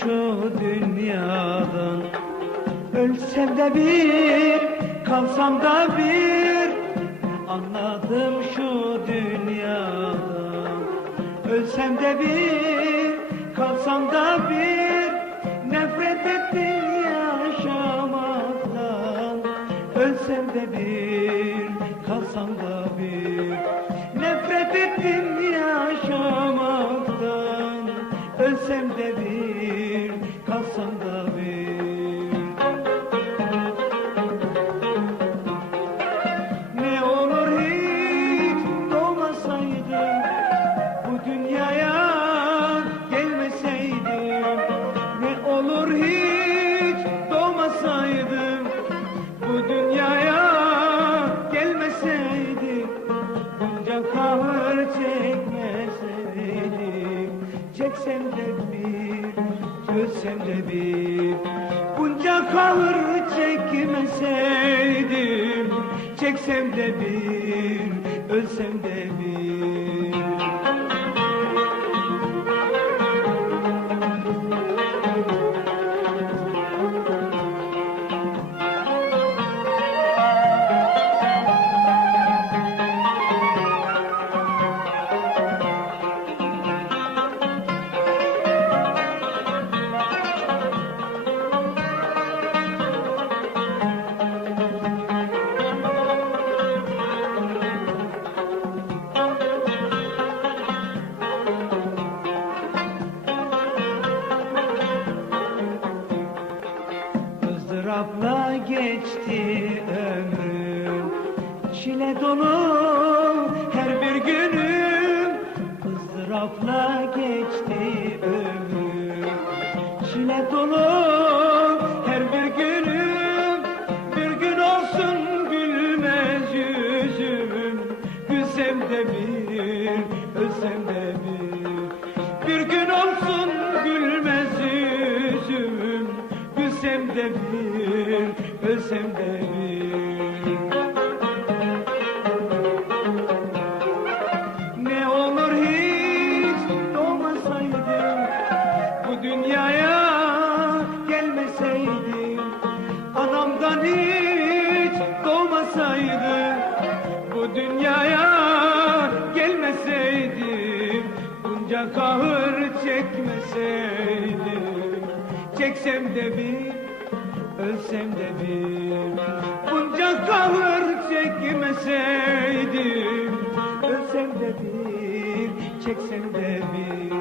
şu dünyadan. Ölsem de bir, kalsam da bir. Anladım şu dünyadan. Ölsem de bir, kalsam da bir. Nefret ettim yaşamaktan. Ölsem de bir, kalsam da bir. Nefret ettim yaşamaktan. Ölsem de bir kalsam da bir. Ne olur hiç doğmasaydım Bu dünyaya gelmeseydim Ne olur hiç doğmasaydım Bu dünyaya gelmeseydim Bunca kahır çekmeseydim Çeksem de bir Bunca kahır çekmeseydim Çeksem de bir, ölsem de bir geçti ömrüm. Çile dolu her bir günüm. Izdırapla geçti ömrüm. Çile dolu her bir günüm. Bir gün olsun gülmez yüzüm. Gülsem de bir, ölsem de bir. Bir gün olsun gülmez yüzüm. Gülsem de bir, ölsem de Ne olur hiç doğmasaydım Bu dünyaya gelmeseydim Anamdan hiç doğmasaydım Bu dünyaya gelmeseydim Bunca kahır çekmeseydim Çeksem de bir, ölsem de bir Bunca kahır çekmeseydim. Ölsem de bir, çeksem de bir